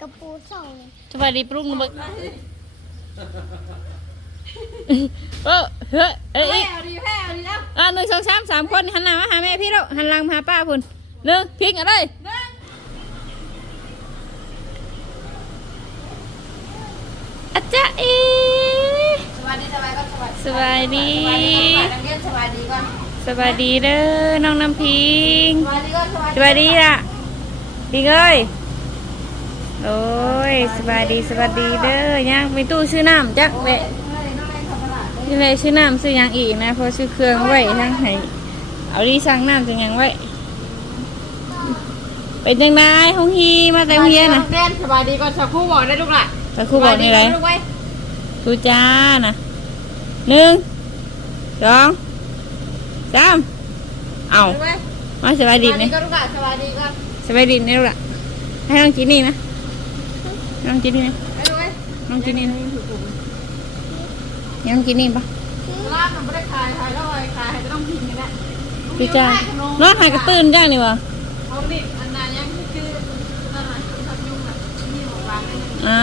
กระปูส่งสวัสดีปรุงบึกเออเฮ้ยเอ้ยเอ้ยเอาดีแพ้เอาดีแล้วอะหนึ่งสองสามสามคนหันหน้ามาหาแม่พี่แล้วหันหลังมาหาป้าพุ่นหนึ่งพลิกเอะไรอาจารย์เอสวัสดีสบายก็สวัสดีสบายดีสวัสดีก่อนนักเรียนสวัสดีก่อนสบายดีเด้อน้องน้ำพิงสวัสดีก่อนสวัสสดีบายดีล่ะพิงเอ้ย โอ้ยสบายดีสบายดีเด้อย่างมีตู้ชื่อน้ำจักเวะเฮ้ยน้องแรงขับตลาดเลยนี่เลยชื่อน้ำซื้อหยังอีกนะเพราะชื่อเครื่องไว้ทั้งให้เอาดีสั่งน้ำจังหยังไว้เป็นจังไดห้องฮีมาแต่โรงเรียนนะเรียนสบายดีก่อนสักครู่บอกได้ลูกหล่ะแต่ครูบอกนี่ไรลูกไว้ทูจ้านะหนึ่งสองสามเอาลูกไว้มาสบายสดีวัสไหมดีก่อนลูกหล่ะสบายดีก่อนสบายดีนี่ลูกละให้น้องจีนี่นะให้ น้องจีนี่นะไปลูกไว้น้องจีนี่นะให้น้องจีนี่ปะลาบมันไม่ได้ขายขายแล้วเลยขายให้จะต้องพิมพ์กันแหละทูจ้าน้องหายกระตื้นจ้านี่วะเขาดิอันนั้นยังคือนั่นน่ะคือทำยุ่งน่ะนี่ของวางได้หนึ่งอ่า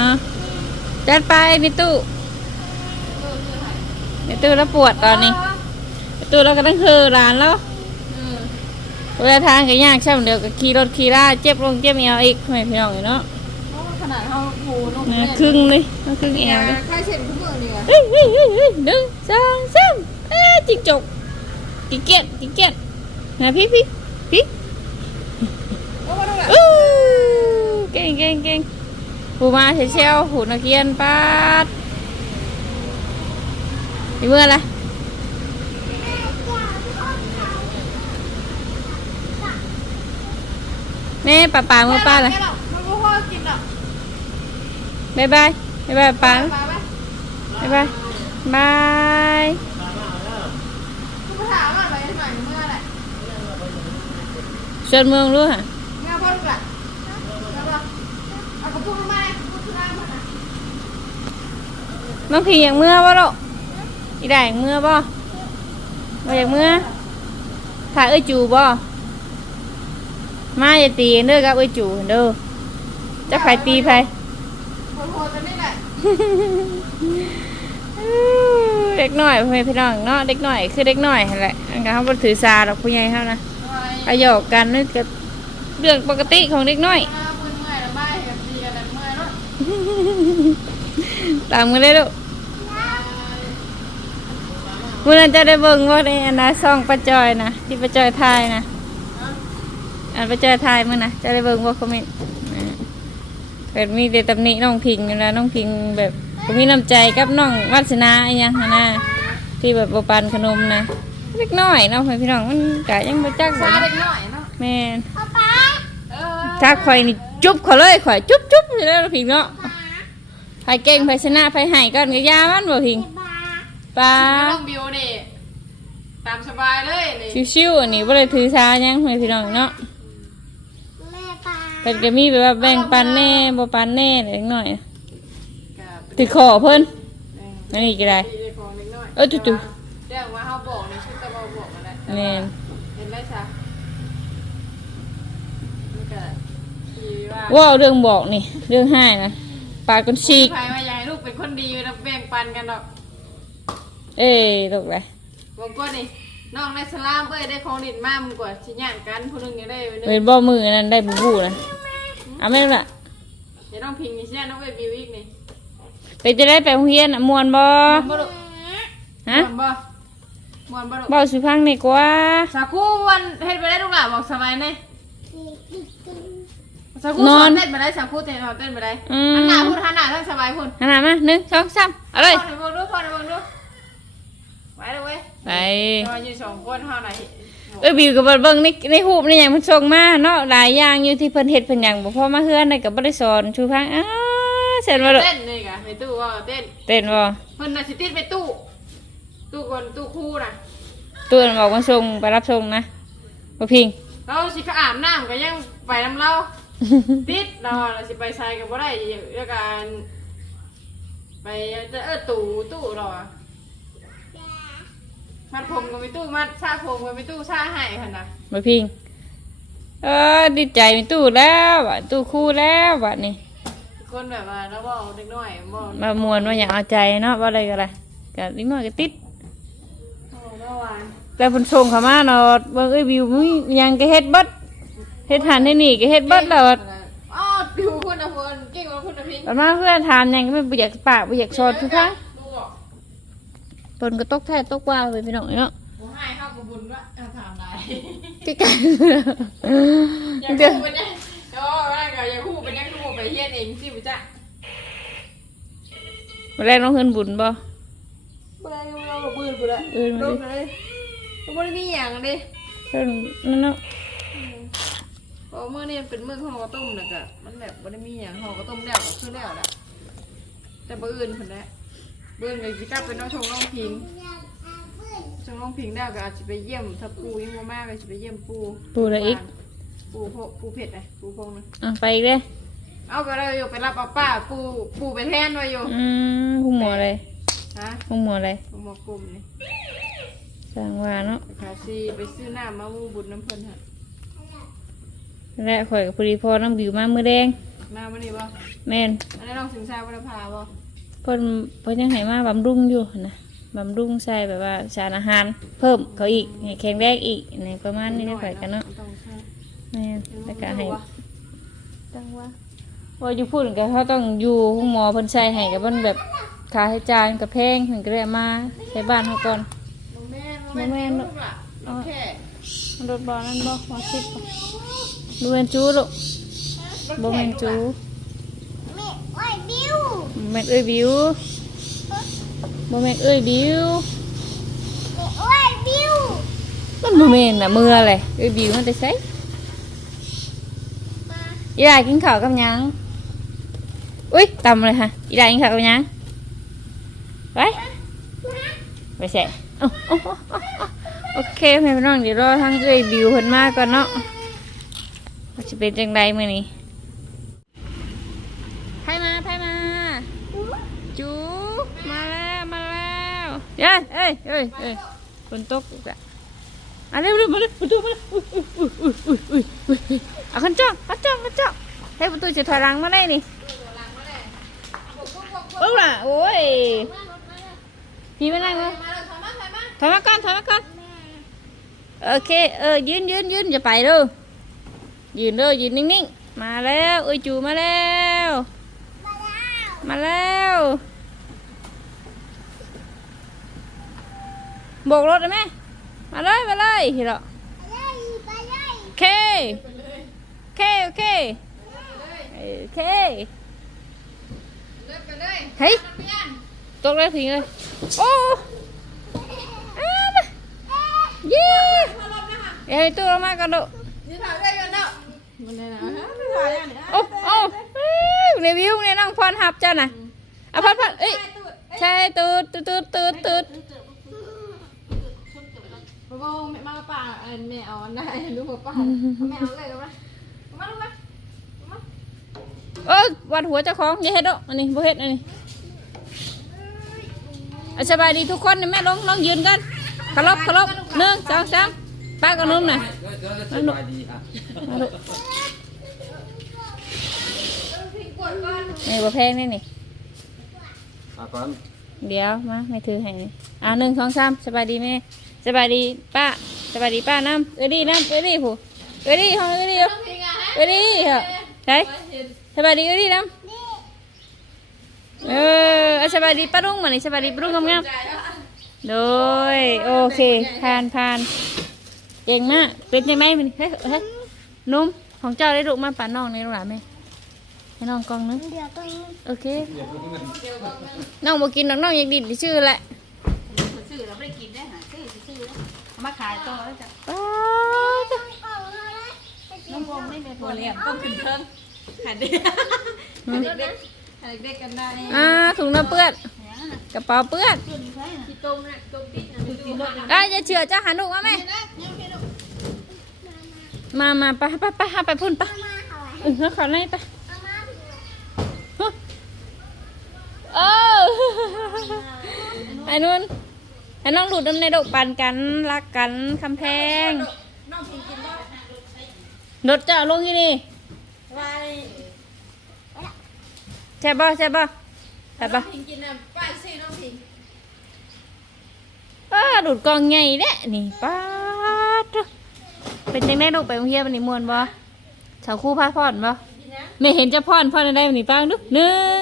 จัดไปมีตู้เออคือไหนมีตู้แล้วปวดตอนนี้มีตู้แล้วก็ต้องคือร้านแล้วเออเวลาทางก็ยากใช่ไหมเดียวก็ขี่รถขี่ล่าเจ็บลงเจ็บเอวอีกไม่พี่น้องเนาะเพราะว่าข นาดเขาโหนุ่มนะเลยครึ่งเลยมาครึ่งเอวเลยใครเช็ดคู่มือเนี่ยเฮ้ยเฮ้ยเฮ้ยเฮ้ยหนึ่งสองสามเอ้ยจิงจกจิงเกียจจิงเกียจนะพี่พี่พี่โอ้มาดูแหละอู้เก่งเก่งเก่งผูมาเชเชลผูนักเรียนปัดมีเมื่อไรแม่ป้าป้าเมื่อป้าเลย ไม่หรอกมันก็พ่อกินหรอก บายบายบายบายป้าไปไหมบายบายบายคุณไปถามว่าอะไร ที่ไหนเมื่อไหร่ชวนเมืองรู้ฮะเมื่อพ่อลูกหล่ะแล้วก็เอากระปุกลงมาเลยกระปุกล้างมานะน้องผีอย่างเมื่อบ่ลูกอีได้อย่างเมื่อบ่มาอย่างเมื่อถ่ายเอ้ยจูบ่มาอย่าตีกันเด้อกับเอ้ยจูเด้อจะใครตีใครโหดๆกันนี่แหละเด็กหน่อยพ่อแม่พี่น้องเนาะเด็กหน่อยคือเด็กหน่อยนั่นแหละอันก็เขาบ่ถือสาดอกผู้ใหญ่เขานะอาหยอกกันนี่ก็เรื่องปกติของเด็กน้อยเมื่อยแล้วไม่กับตีกันแล้วเมื่อยแล้วตามกันเลยลูกมื่อนั้นจะได้เบิ่งว่าในอันนะซ่องประจอยนะที่ประจอยทายนะอันประจอยทายมื่อนะจะได้เบิ่งว่าคอมเมนต์อ่าเกิดมีแต่ตำหนิน้องพิงอยู่นะน้องพิงแบบบ่มีน้ำใจกับน้องวัฒนาอหยังหั้นนะที่แบบบ่ปันขนมนะเล็กน้อยเนาะพี่น้องมันกะยังบ่จักซาบ่เด็กหน่อยเนาะแม่นเออถ้าข่อยนี่จุ๊บเขาเลยข่อยจุ๊บจุ๊บอยู่แล้วพิงเนาะไผเก่งไผชนะไผให้ก่อนก็ยามันบ่พิงบาปลาน้องบิวนี่ตามสบายเลยนี่ชิวๆอันนี้บ่ได้ถือสาหยังให้พี่น้องเนาะแม่ปลา เพิ่นก็มีแบบว่าแบ่งปันแน่บ่ปันแน่เล็กน้อยกับติดคอเพิ่นอันนี้ก็ได้ตีเด็กของเด็กน้อยเออจู่เรื่องว่าเขาบอกในชุดตะบอบอกมาแล้วแม่นเห็นไหมจ๊ะนี่ก็ที่ว่าว้าวเรื่องบอกนี่ เรื่องให้นะปากคนฉีก ใครมาอยากให้ลูกเป็นคนดีนะแบ่งปันกันหรอกเอ้ยตกเลย บอกว่านี่ น้องในสลามเอ้ยได้ของดินมากกว่าชิ้นย่างกันคนหนึงยังได้ไปนึงเว้นบ่มือนั้นได้บูบูนะเอาแม่นล่ะเดี๋ยวน้องพิงนี่เช่น้องเอ้ยบิวอีกนี่ไปจะได้ไปโรงเรียนน่ะม่วนบ่มวนบ่ลูกฮะมวนบ่มวนบ่ลูกเว้าสิฟังนี่กว่า สาคูวันเฮ็ดไปได้ลูกหล่ะบอกสบายไหมดีดีดีสาคูสอนเต้นไปได้สาคูเต้นเต้นไปได้อืหันหน้ามพูดหันหน้าทั้งสบายพูดหันหน้ามาหนึ่งสองสามเอาเลย พ่อหนูบอกดูพ่อหนูบอกดู ไว้เลยเว้ยไปนอนอยู่สองคนเท่าไหร่เอ้ยบิวก็บ่เบิ่งในในรูปนี่หยังมันส่งมาเนาะหลายอย่างอยู่ที่เพิ่นเฮ็ดเพิ่นหยังบ่พอมาเฮือนน่ะก็บ่ได้สอนชูพังอ้าเสร็จบ่ลูกเต้นนี่กะในตู้ว่าเต้นเต้นบ่เพิ่นน่ะสิติดไปตู้ ตู้ก่อนตู้คู่น่ะตัวมันบอกว่าส่งไปรับส่งนะบ่พิง เราสิเขาอาบน้ำก็ยังไปน้ำเรา ติดเราเราสิไปใส่กับบ่ได้เรื่องการไปจะเออตู้ตู้เราอะ มัดผมก็ไม่ตู้มัดซาผมก็ไม่ตู้ซาให้ค่ะนะบ่พิง เออดีใจมีตู้แล้วบัดตู้คู่แล้วบัดนี้คนแบบว่าแล้วบ่เด็กน้อยบ่มามวนว่าอยากเอาใจเนาะว่าอะไรก็อะไรก็นิดหน่อยก็ติดโอ้เมื่อวานแล้วเพิ่นส่งเข้ามาเนาะเบิ่งเอ้ยวิวมึงยังก็เฮ็ดเบิดเฮ็ดหันให้นี่ก็เฮ็ดเบิดแล้วอ๋อผิวคุณนะคุณเก่งกว่าคุณนะพิงตอนมาเพื่อนถามหยังก็ไม่บ่อยากปากบ่อยากสอนทุกครั้ง ดูบอกเพิ่นก็ตกแท้ตกว่าไปพี่น้องเนาะกูให้เข้ากับบุญวะอะถามได้ใกล้อยากๆเดี๋ยวคู่เป็นยังโอ้ร่างกายอยากคู่เป็นยังคู่ไปเฮียนเองสิบุจ้ะวันแรกน้องเพิ่นบุญบ่บ่ได้เรากับปืนกูละเออลมางดิเลยก็บ่ได้มีอย่างดิเพิ่นนั่นเนาะเพราะมื้อนี้เป็นมื้อห่อกระต้มน่ะก็มันแบบบ่ได้มีอย่างห่อกระต้มแล้วก็คือแล้วแหละแต่บ่อื่นเพิ่นแหละ เบิ่นก็สิกลับไปน้องชงน้องพิงจังน้องพิงได้ก็อาจจะไปเยี่ยมถ้าปูยังบ่มากก็จะไปเยี่ยมปูปูอะไรอีก ปูโพปูเผ็ดไงปูพงนะอะไปอีกเด้อเอาก็ได้อยู่ไปรับเอาป้าปูปูไปแทนไว้อยู่อืมหูหมออะไรฮะหูหมออะไรปูหมอกลุ่มนี่สร้างว่าเนาะไปขาซีไปซื้อน้ำมามูบุญน้ำเพิ่นฮะและข่อยกับพอดีพอน้องบิวมามือแดงมาวันนี้บ่แม่นอันนี้น้องสิงชายวัฒพาบ่เพิ่นเพิ่นยังให้มาบำรุงอยู่นะบำรุงใส่แบบว่าสารอาหารเพิ่มเขาอีกให้แข็งแรงอีกในประมาณนี้ได้ข่อยกันเนาะต้องใช่แม่นแล้วก็ให้บ่จังว่าว่าอยู่พูดกันเขาต้องอยู่ห้องหมอเพิ่นใส่ให้กับเพิ่นแบบค่าใช้จ่ายมันกับแพงเพิ่นก็เลยเอามาใช้บ้านเขาก่อนบ่แม่นบ่แม่นลูกล่ะน้องแค่มันรถบอนั่นบ่หมอชิดบ่ดูเป็นจูลูกบ่แม่นจู แม่ไอ้บิวบ่แม่นเอ้ยบิวบ่แม่นเอ้ยบิวแม่ไอ้บิวมันบ่แม่นน่ะมืออะไรเอ้ยบิวมันได้ใส่มาอีดากินข้าวกับหยังอุ้ยตำเลยฮะอีดากินข้าวกับหยังไปไปใส่เอ้าเอ้าเอ้าเอ้าเอ้าโอเคแม่พี่น้องเดี๋ยวรอทั้งเอ้ยบิวเพิ่นมาก่อนเนาะว่าสิเป็นจังไดมื้อนี้ไผมาไผมา จูมาแล้วมาแล้วเย้ยเอ้ยเอ้ยฝนตกอีกแล้วอะเร็วเร็วมาเร็วประตูมาเร็วอุ้ยอุ้ยอุ้ยอุ้ยอุ้ยอุ้ยอุ้ยเอาขันจ้องขันจ้องขันจ้องให้ประตูจะถอยหลังมาได้นี่เอ้าล่ะโอ้ยพี่ไมานั่งเลยมาเลยถอยมาถอยมาก่อนถอยมาก่อนโอเคเออยืนยืนยืนจะไปเด้อยืนเด้อยืนนิ่งๆมาแล้วเอ้ยจูมาแล้ว มาแล้ว โบกรถได้ไหมมาเลยมาเลยเห็นหรอไปเลยไปเลยโอเคโอเค โอเค โอเคเลิกไปเลยเฮ้ยนักเรียนตกแล้วทิ้งเลย โอ้อ้าวเย้เอ้ยตัวเรามากันดูนี่ถ่ายได้กันเนาะมันเลยนะฮะไม่ถ่ายยังเนี่ยโอ้โอ้เอ้ยในวิวในนั่งพรหับเจ้าน่ะเอาพรพรเอ้ยใช่ตูดตูดตูดตูด ตูดพ่อแม่มาป่าเอ็นแม่เอาอันได้ลูกมาป่าแม่เอาเลยกันไหมมาลูกมามาเออวัดหัวเจ้าของอย่าเฮ็ดเนาะอันนี้บ่เฮ็ดอันนี้เอาสบายดีทุกคนนี่แม่ลงลองยืนกันเคารพเคารพหนึ่งสองสามป้ากับนุ่มน่ะสบายดีอะมาลูกพิงกดก่อนนี่บ่แพงนี่นี่มาก่อนเดี๋ยวมาไม่ถือให้นี่อ่าหนึ่งสองสามสบายดีแม่ สบายดีป้าสบายดีป้าน้ำเอ้ยดีน้ำเอ้ยดีผู้เอ้ยดีห้องเอ้ยดีเอาพิงอะฮะเอ้ยดีเหรอใช่สบายดีเอ้ยดีน้ำเออเอาสบายดีป้ารุ่งมานี่สบายดีป้ารุ่งงามๆโดยโอเคผ่านผ่านเก่งมากเป็นยังไงมันเฮ้ยเฮ้ยนุ่มของเจ้าได้ลูกมาป่านน้องในโรงหลานไหมให้น้องกองนึงเดี๋ยวต้องโอเคน้องบอกกินน้องน้องอยากดิดชื่อแหละซื้อเราไม่ได้กินได้หาซื้อซื้อเอา มาขายต่อแล้วจ้ะป๊าดกล่องเลยน้องพงไม่เป็นตัวเลี้ยงต้องขึ้นเทิงหันเด็กหันเด็กหันเด็กกันได้อ่าถุงน้ำเปื้อนกระเป๋าเปื้อนที่ตรงเนี่ยตรงที่นะดูรถอะอย่าเชื่อเจ้าหันลูกมาไหมมามาไปไปไปหาไปพุ่นไปมาเอาไว้เออเขาขอไล่ไปเอามาเออไอ้นุ่น ไอ้น้องหลุดน้ำในดอกปันกันรักกันคำแพงรถจะเอาลงที่นี่ไปใช่บ่ใช่บ่ใช่บ่พิงกินน้ำป้ายซีน้องพิงป้าดูดกองใหญ่เด้นี่ป้าเป็นจังได๋ลูกไปโรงเรียนวันนี้มวนบ่ชาวครูพาพรบ่ไม่เห็นจะพรพรได้วันนี้ปังดูหนึ่ง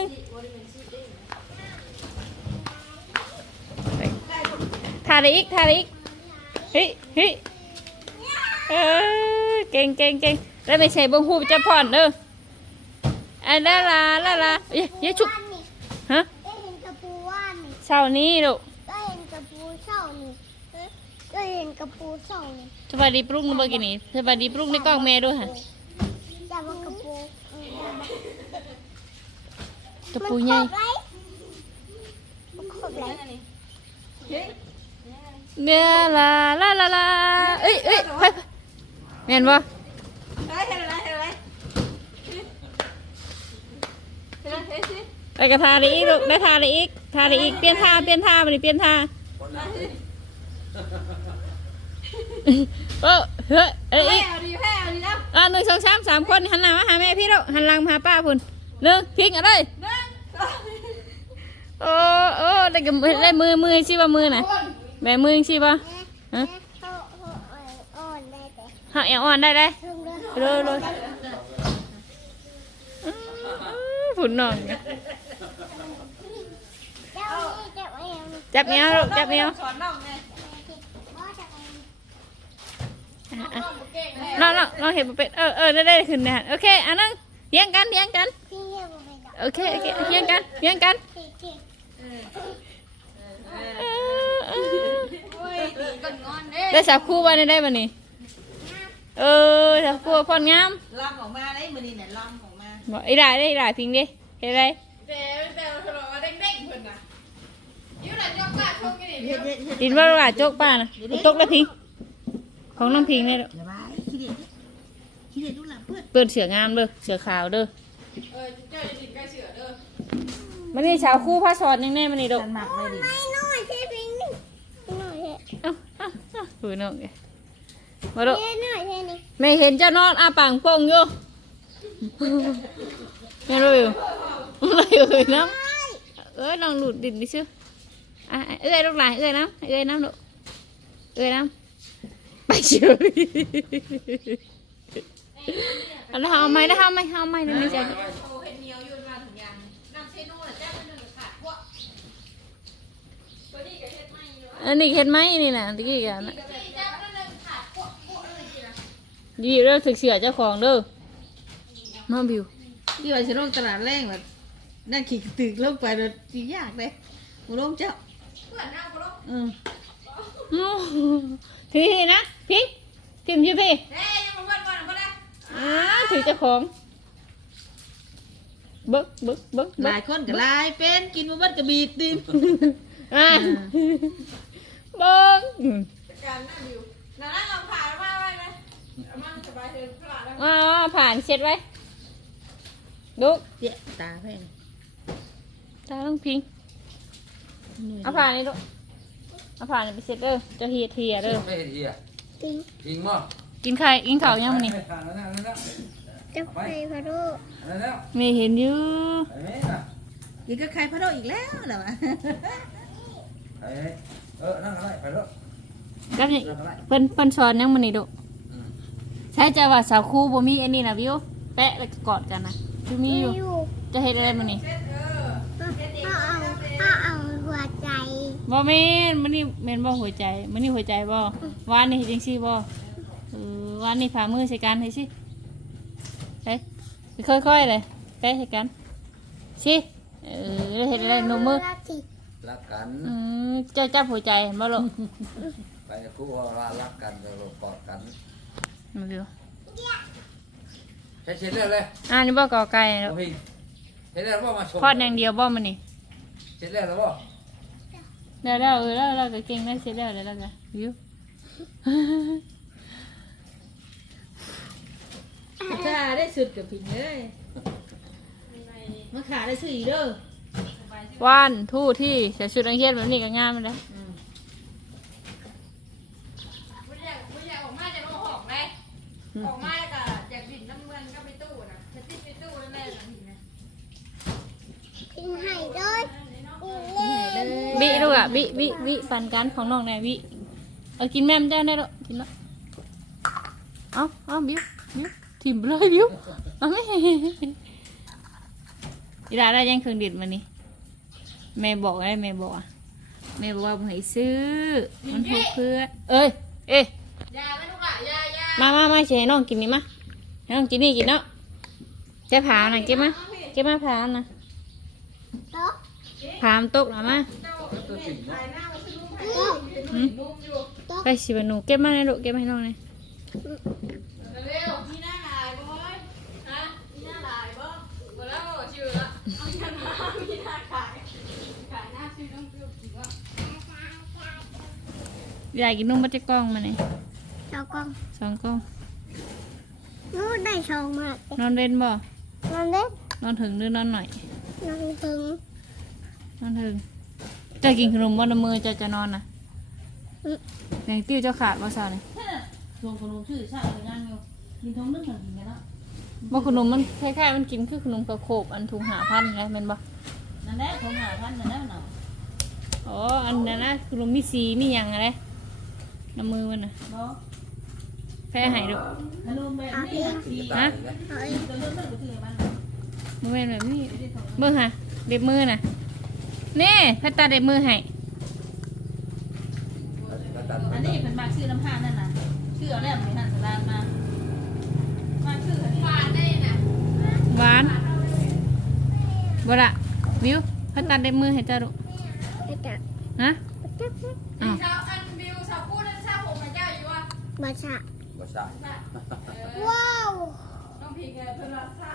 าได้อีกทาได้อีกเฮ้ยเฮ้ยเออเก่งเก่งเก่งแล้วไม่ใช่เบิ่งฮู้จะพรเด้ออันลาลาลาลาเย้เย้ชุบฮะเห็นกระปูว่านิเช้านี้ลูกได้เห็นกระปูเช่านี่ได้เห็นกระปูเช่านี่สวัสดีปรุงเมื่อกี้นี่สวัสดีปรุงในกล้องแม่ด้วยค่ะกระปูกระปูใหญ่มันครบไร เนี่ยลาลาลาลาเอ้ยเอ้ยไปไปแม่นบ่ได้เห็นอะไรเห็นอะไรเห็นอะไรเห็นสิไปกระทาได้อีกลูกได้ทาได้อีกทาได้อีกเปลี่ยนท่าเปลี่ยนท่ามาดิเปลี่ยนท่าเออเฮ้ยเอ้ยแพ้อีกเอาดีแพ้เอาดีแล้วอะหนึ่งสองสามสามคนหันหน้ามาหาแม่พี่ลูกหันหลังมาหาป้าพุ่นหนึ่งพิงเอะไรหนึ่งสองโอ้โอ้ได้กับได้มือมือชิบ่มือน่ะแม่มือชิบ่ฮะเขาเขาอ่อนได้แต่หาเอวอ่อนได้ได้เลยเลยเลยผุนนองจ้านี่เจ้าเอนี่จับเมียลูกจับเมียวสอนน้องไงพ่อจะเอาอะน้องบ่เก่งแน่น้องน้องน้องเห็นบ่เป็นเออเออได้ได้ขึ้นเนี่ยโอเคอันนั้นเฮียงกันเฮียงกันโอเคโอเคเฮียงกันเฮียงกันเออ ปีก้นงอนเด้ได้สับคู่ไว้ได้ได้บ่นี่เออสับคู่พอนงามลำออกมาได้มือนี่เนี่ยลำออกมาบอกไอ้ได้ได้ได้พิงดิเฮ็ดได้แต่แต่ทะเลาะเด้งๆเพิ่นน่ะอยู่ไหนยกปากชกกันนี่เดียวกินว่าลูกหลาจกป้านะตกแล้วพิงของน้องพิงได้ลูกอย่าบ้าขี้เด็ดขี้เด็ดลูกหลับเพื่อนเปิดเสืองามเด้อเสือขาวเด้อเออเจ้าจะกินไก่เสือเด้อมันนี่ชาวคู่ผ้าสอดยังแน่มันนี่ดอก เอ้าเอ้าเอ้าดูน้องแกมาดูนี่น้อยแค่นี้ไม่เห็นเจะนอนอาปางโป่งอยู่ ไม่รู้อยู่อะไรเอ่ยน้ำเอ้ยน้องหลุดดินดิชื่ออะเอ้ยลูกหลานเอ้ยน้ำเอ้ยน้ำลูกเอ้ยน้ำไปเฉยเอาแล้วเอาไหมได้เอาไหมเอาไหมได้ไหมจ๊ะ โอ้เห็นเหนียวอยู่มาถึงยังน้ำเชนูน่ะจ้าเป็นหนึ่งขาดพวกตัวนี้ก็เฮ็ดไม่ อยู่อันนี้เห็นไหมนี่นะตะกี้กันนี่จ้าเป็นหนึ่งขาดพวกพวกเลยจีนะดีเริ่มถึกเสือเจ้าของเด้อมาบิวที่ว่าจะลงตลาดแรงแบบนั่นขี่ตึกลงไปแล้วจียากเลยหมูลงเจ้าเพื่อนหน้ากูลงอืมอื้อพี่นะพี่พิมพ์ชื่อพี่เฮ้ยยังมาเพื่อนก่อนก็ได้อ่าถือเจ้าของเบิกเบิกเบิกหลายคนก็หลายเป็นกินมาบัดกระบีดตีนอ่า เบิกอืมการนั่งอยู่นั่งนั่งเอาผ่านมาไว้ไหมมั่งสบายเถอะพลาดแล้วอ่าผ่านเช็ดไว้ดูเจ๊ตาแพงตาต้องพิงเอาผ่านนี่ดูเอาผ่านนี่ไปเช็ดเด้อเจะเฮียเทียเด้อไม่เห็นเอียพิงพิงมั้งกินไข่กินข้าวยังมื้อนี่ไปทางนั้นนั่นนั่นจะไปพะโดนั่นแล้วไม่เห็นอยู่ไปไหมน่ะอีกก็ใครพะโดอีกแล้วเหรอวะไป เออนั่งอะไรไปแล้วกับนี่นั่งอะไรเพิ่นเพิ่นสอนยังมื้อนี่ดูอืมใช่จะว่าสาวคู่บ่มีอันนี้นะวิว แปะแล้วก็กอดกันนะคือมีอยู่ อยู่จะเฮ็ดอะไรมื้อนี้พ่อเอาพ่อเอาหัวใจบ่แม่นมื้อนี้แม่นบ่หัวใจมื้อนี้หัวใจบ่วานนี่เฮ็ดจังซี่บ่เออวานนี่ฝ่ามือใส่กันให้สิเฮ้ยค่อยๆเลยแปะให้กันสิเออแล้วเฮ็ดอะไรหนูมือรักสิ รักกันอืมเจ้าจับหัวใจเห็นบ่ลูกไปคู่ว่ารักกันเรากอดกันมาวิวใช้เช็ดแล้วเลยอ่านี่บ่กอไก่ลูกพิงเช็ดแล้วว่ามาชมพอดอย่างเดียวบ่มื้อนี้เช็ดแล้วแล้วว่าแล้วแล้วเออแล้วแล้วก็เก่งได้เสร็จแล้วแล้วแล้วก็วิวขาได้สุดกับผิงเลยมาขาได้สุดอีกเด้อ วันทู่ที่ใส่ชุดนักเรียนแบบนี้ก็งามเลยอืมบ่ยากบ่อยากออกมาจากโรงหอกเลยออกมาแล้วก็อยากดินน้ำเงินก็ไปตู้นะชิดไปตู้แล้แม่จะหินนะพิมพ์ให้ด้วยเล่บิลูกอะบิบิบิปันกันของน้องนายบิเอากินแม่มเจ้าได้หรอกินแล้เอาเอาบิวบิวถิ่มเลยบิวเอาไม่ อีดาได้ยังเครื่องดิดมานี่ แม่บอกอะไรแม่บอกอะแม่บอกว่าบ่ให้ซื้อ มันถูกเพื่อ เอ้ย เอ้ยยาไม่ลูกอะยายามามามาเชให้น้องกินนี่มาให้น้องกินนี่กินเนาะใช้ผาหน่อยเก็บมาเก็บมาผานะโต๊ะผามตกหน่อยมาตัวจริงเนาะหืมไปสิบหนูเก็บมาเลยลูกเก็บมาให้น้องเลยเร็วมีหน้าหายบอยฮะมีหน้าหายบ่หมดแล้วหมดชื่อละเอาหน้ามีหน้าขายขายหน้าชื่อต้องเลือกจริงว่า อ ยากกินนมบัตรกล้องมาเนี่ยเจ้ากล้องสองกล้องนู้นได้ชองมากนอนเล่นบ่ นอนเล่นนอนถึงหรือนอนหน่อย นอนถึงนอนถึงเจะกินขนมบ่น้ำมือเจะจะนอนนะอย่างติ้วเจ้าขาดบ่สาวเลยลงขนมชื่อชาติงานอยู่มีท้องนึ่งกันกินกันแล้วบ่ขนมมันคล้ายๆมันกินคือขนมกระโขบอันถุงหาพันไงแมันบ่ นั่นแหละของหาพันนั่นแหละเนาะ อ๋อ อันนั้นนะขนมมีสีมีหยังอะไร น้ำมือมันน่ะเนาะแพ้หายดูขนมแบบนี้ดีตายอีกแล้วเอาเองตัวเลือกเลือกก็คือมันมือเป็นแบบนี้เบิ่งค่ะเด็บมือน่ะนี่แพทตาเด็บมือให้ตัดอันนี้เป็นมากชื่อน้ำผ้านั่นน่ะชื่อเอาแล้วเหมือนหันสลานมามาชื่ออันนี้ฟานได้น่ะหวานบ่ละวิวแพทตาเด็บมือให้จ้าดูไปจับฮะไปจับอ้าว อยู่ว่ามาชะภาษาว้าวต้องพิงเงินเพื่อนรักษา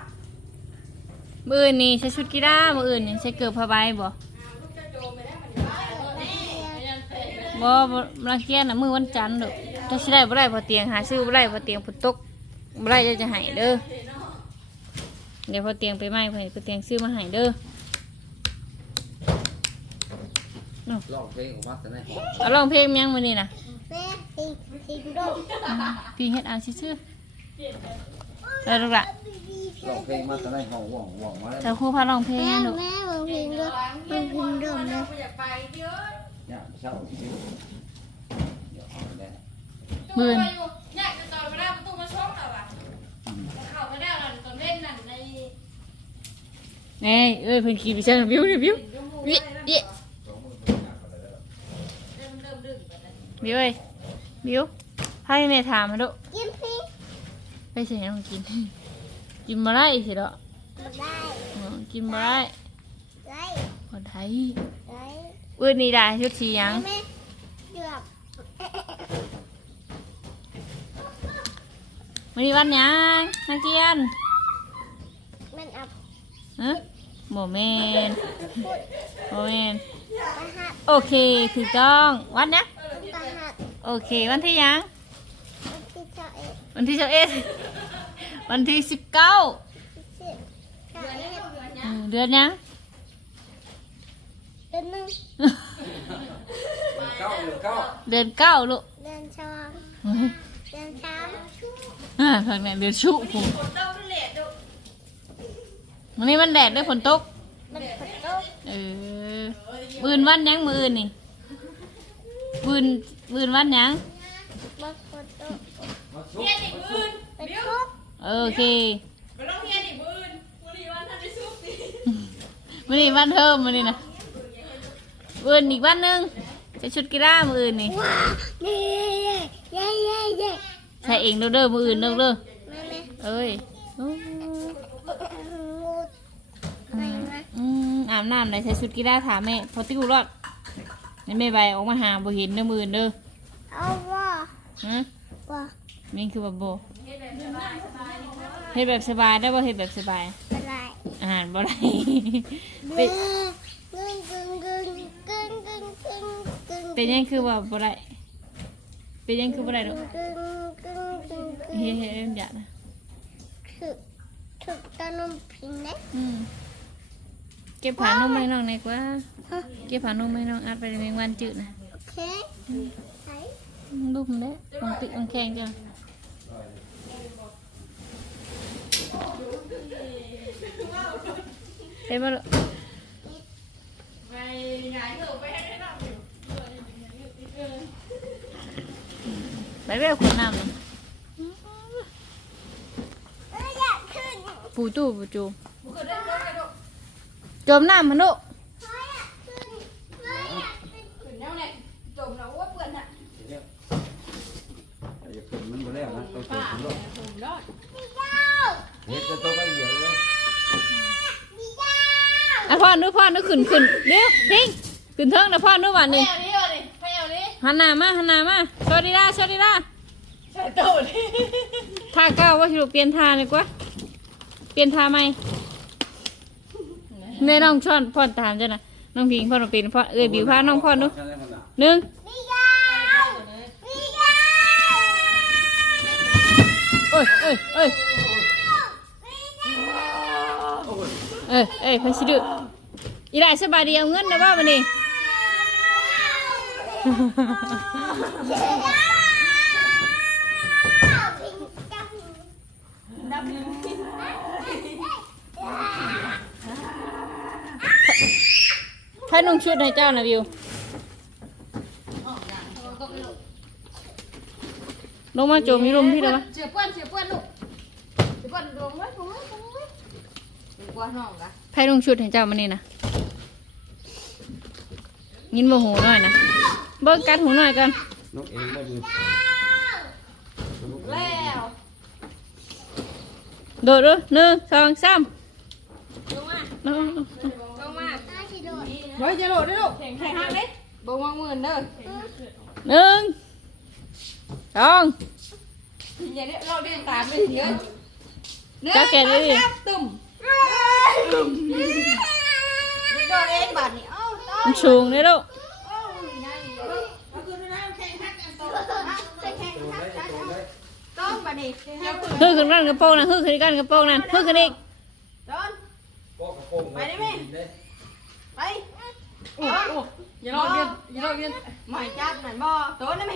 มืออื่นนี่ใช้ชุดกีฬามืออื่นนี่ใช้เกือบผ้าใบบ่ลูกจะโจมไปได้มันอยู่ได้นี่ยังเตะบ่บ่รังเกียจน่ะมือวันจันทร์เด้อถ้าสิได้บ่ได้พอเตียงหาซื้อบ่ได้พอเตียงฝนตกบ่ได้จะจะให้เด้อเดี๋ยวพอเตียงไปไหม้พอพอเตียงซื้อมาให้เด้อลองเพลงของมัดแต่ไหนเอาร้องเพลงยังมื้อนี้น่ะ แม่ติงติงโดดพี่เฮ็ดเอาซื่อๆเออลูกล่ะลองเพลงมัดแต่ไหนห้องห่วงห่วงมาแล้วเจ้าครูพาร้องเพลงแม่ลูกแม่บางทีก็บางทีโดดเลยไม่อยากไปเยอะเนี่ยเช่าเดี๋ยวเอาไปได้มื้อไปนี้อยู่อยากจะต่อยมาได้ประตูมาชกเราอะเข้ามาได้เราตอนเล่นนั่นในเอ้ยเอ้ยเพิ่นขี่ไปเชิญวิวนี่วิววิวิเริ่มเริ่มดึง ไปแล้ววิวเอ้ยวิวให้แม่ถามมาดูกินพี่ไปสิให้น้องกิน กินบ่ได้สิดอกได้อืมกินบ่ได้ได้บ่ได้ได้มื้อนี้ได้ชุดสีหยังแม่เกือบมื้อนี้วันหยังนักเรียนมันอับฮะบ่แม่นพูดบ่แม่นประหัดโอเคถูกต้องวันนะประหัด โอเค วันที่หยังที่เจ้าเอ๋วันที่สิบเอ็ดวันที่สิบเก้าสิเจ้าเอ๋อืมเดือนหยัง เดือนหนึ่งเก้าหรือเก้าเดือนเก้าลูกเดือนสองเฮ้ยเดือนสามอ่าทางไหนเดือนชุผมคนเต้าด้วยแหละดูวันนี้มันแดดด้วยฝนตกมันฝนตกเออมือนวันหยังมืออื่นนี่ มืนมืนวันหยังมันฝนตกมาชุบเฮียนอีกมื่นเป็นทุกเออโอเคไปลองเฮียนอีกมื่นวันนี้วันท่านได้ซุปสิวันนี้วันเทิมวันนี้นะมือนอีกวันหนึงใส่ชุดกีฬามืออื่นนี่ว้าเย่เย่เย่เย่ใส่เองเด้อเด้อมืออื่นเด้อเด้อแม่แม่เอ้ยอ้งูไม่มาอืมอาบน้ำไหนใส่ชุดกีฬาถามแม่พอติ้วรอด นี่แม่ใบออกมาหาบ่เห็นเด้อมืออื่นเด้อเอาว่าฮะว่านี่คือแบบโบเฮ็ดแบบสบายได้บ่เฮ็ดแบบสบายอะไรอาหารบ่ได้เด้กึ่งกึ่งกึ่งกึ่งกึ่งกึ่งกึ่งเป็นยังคือว่าบ่ได้เป็นยังคือบ่ได้ดอกกึ่งกึ่งกึ่งกึ่งเฮ็ดเฮ็ดเอ็มอยากนะคือถูกตานมพิงเด้อืม เก็บผานุ่มไหมน้องในกว่า เก็บผานุ่มไหมน้องอัดไปในเมงวันจืดนะโอเค Thấy. ดุมเด้ของติของแข็งจ้ะเห็นมาลูก ไปเรียกคนนำเลย Tôi ปู่ตู้ปู่จู จมน้ำมันลูกเฮ้ยอยากขึ้นเฮ้ยอยากขึ้นขึ้นแนวไหนจมแล้วว่าเปื่อนฮะเดี๋ยวอย่าขึ้นมันบ่แล้วนะต้องป้าขึ้นรถผมรอดพี่เจ้าเฮ็ดตัวไปเดี๋ยวเลยพี่เจ้าอะพ่อนึกพ่อนึกขึ้นขึ้นเดี๋ยวพิงขึ้นเทิงนะพ่อนึกวันไปนี้เอานี้เอานี้ไปเอานี้หันหน้ามาหันหน้ามาสวัสดีล่าสวัสดีล่าใส่ตูดท่าเก้าว่าสิลูกเปลี่ยนท่าเลยกว่าเปลี่ยนท่าไหม แม่น้องช่อนพ่อนตามจ้ะนะน้องพิงพ่อน้องปีนพ่อเอ้ยบิวพาน้องพ่อนุใช่แล้วมันน่ะหนึ่งเอ้ยเอ้ยเอ้ยเอ้ยเอ้ยพาชิดืออีหลายสบายดีเอาเงินนะบ้าวันนี้ ให้นุ่งชุดให้เจ้านะวิว ลงมาโจมอยุรุมพี่เลยวะเสียเปื่อนเสียเปื่อนลูกเสียเปื่อนดวงไว้ดวงไว้ดวงไว้เป็นกว่าน้องละให้นุ่งชุดให้เจ้ามานี่นะยินบ่หูหน่อยนะเบิ้งกัดหูหน่อยกันนกเองบ่ดูแล้วโดดดูหนึ่งสองสามลงมาลงลงมา ไว้จะโหลดได้ลูกแข่งแข่งห้างดิบ่วางมือเด้อหนึ่งสองอย่าเรียกเราเรียนตามไปเยอะเจ้าแก่เลยดิตุ่มโดนเองบาดนี่เอ้ามันสูงเลยลูกต้องบาดนี่เดี๋ยวฮึกขึ้นกันกระโปรงนะฮึกขึ้นกันกระโปรงนั่นฮึกขึ้นอีกโดนปอกกระโปรงไปได้ไหมไปโอ้โอ้อย่าลอกเรียนอย่าลอกเรียนหมายจับหน่อยบ่โดนได้ไหม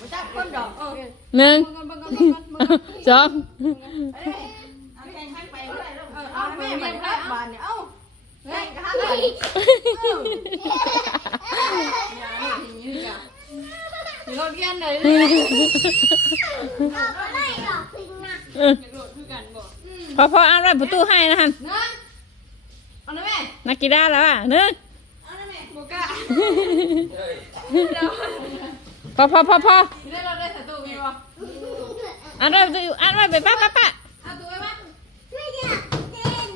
บ่จับคนดอกเออหนึ่งเบิ่งก่อนเบิ่งก่อนเบิ่งก่อนเบิ่งก่อนสองเอาแข่งขันไปเรื่อยๆเออเอาแม่มันครับบ้านเนี่ยเอ้าแข่งกันไปอย่าให้ทีนี้จ้ะมีรถเกียนเลยพอพอเอาไว้ประตูให้นะฮัน เนื้อเอาหน่อยแม่นักกีฬาแล้วอะหนึ่งเอาหน่อยแม่บ่กล้าพอพอพอพอได้รถได้สตูมีบ่อันไว้ประตูอันไว้ไปป้าป้าป้าเอาตัวไว้มั้ยไม่อยากเต้น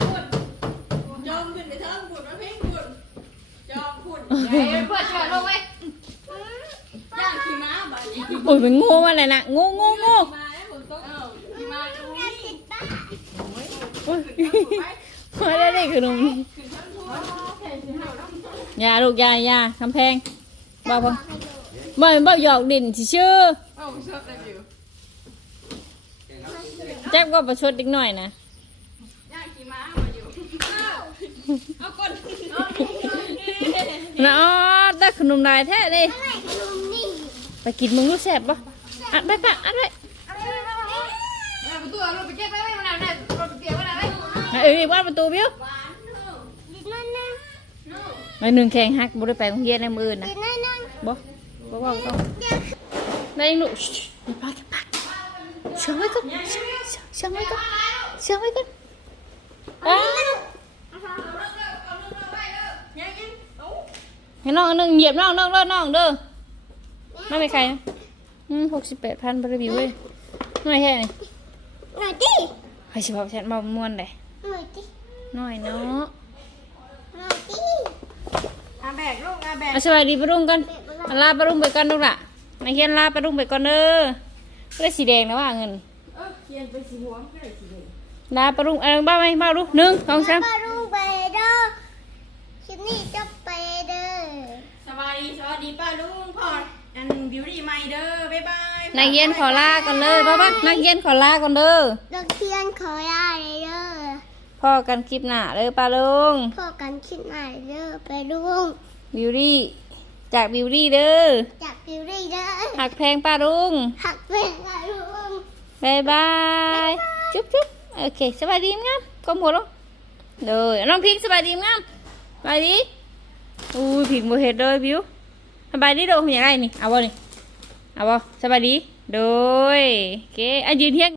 จอมขึ้นไปเทิงขุดมาเพ่งขุดจอมขุดเฮ้ยเพื่อนช่วยลงไว้ย่างขี่ม้าบาดนี้อุ้ยเป็นงูอะไรนะงูงูงูมาแล้วฝนตกเอ้าขี่ม้าดูนี่อุ้ย มาได้เลยขนมอย่าลูกอย่าอย่าคำแพงบ่พอบ่บ่หยอกดินชื่อเอ้าชอบได้อยู่แจ๊บก็ประชดนิดหน่อยนะย่างขี่ม้ามาอยู่เอาก้นนะอ๋อได้ขนมลายแท้เลยไม่ขนมนี่ไปกินมึงรู้แซ่บปะอัดไปปะอัดไปเอาประตูเอารถไปเก็บไว้ไว้มันเอาได้รถไปเก็บไว้ได้ไว้เอ้ยว่าประตูบิ้วนั่นนั่นไปหนึ่งแข่งฮักบ่ได้ไปโรงเรียนในมืออื่นนะนั่นนั่นบ่บ่ว่าต้องได้ลูกไปปากปากเชื่อไว้ก่อนเชื่อไว้ก่อนเชื่อไว้ก่อนอ้าให้น้องอันหนึงเหยียบน้องน้องเด้อน้องเด้อไม่เป็นใครนะอืมหกสิบแปดพันบาทบิวเว้ยน้อยแค่ไหนหน่อยดิใครสิบอกฉันมาม่วนเลย หน่อยดิน้อยเนาะหน่อยดิอาแบกลูกอาแบกเอาสวัสดีปะรุ่งกันเอาลาปะรุ่งไปก่อนลูกล่ะนายเขียนลาปะรุ่งไปก่อนเด้อได้สีแดงแล้วว่าเงินเออเขียนไปสีหัวไม่ได้สีแดงลาปะรุ่งเอะไรบ้าไหมบ้าลูกหนึ่งสองสามป้าลุงไปเด้อคลิปนี้จะไปเด้อสวัสดีสวัสดีป้าลุงพอดอันบิวตี้ใหม่เด้อบ๊ายบายนายเขียนขอลาก่อนเลยบ้าบ้านายเขียนขอลาก่อนเด้อดอกเทียนขอลาเลยเด้อ พ่อกันคลิปหน้าเลยป้าลุงพ่อกันคิดใหม่เด้อไปลุงบิวตี้จากบิวตี้เด้อจากบิวตี้เด้อหักแพงป้าลุงหักเป็นป้าลุง บายบายจุ๊บจุ๊บโอเคสวัสดีงามก้มหัวลงเลยน้องพิงสบายดีงามสบายดีอุ้ยพิงบ่เห็ดเลยบิวสบายดีโดดอย่างไรนี่เอาบ่นี่เอาเอาบ่สบายดีโดยเก๋อะยืนเทียง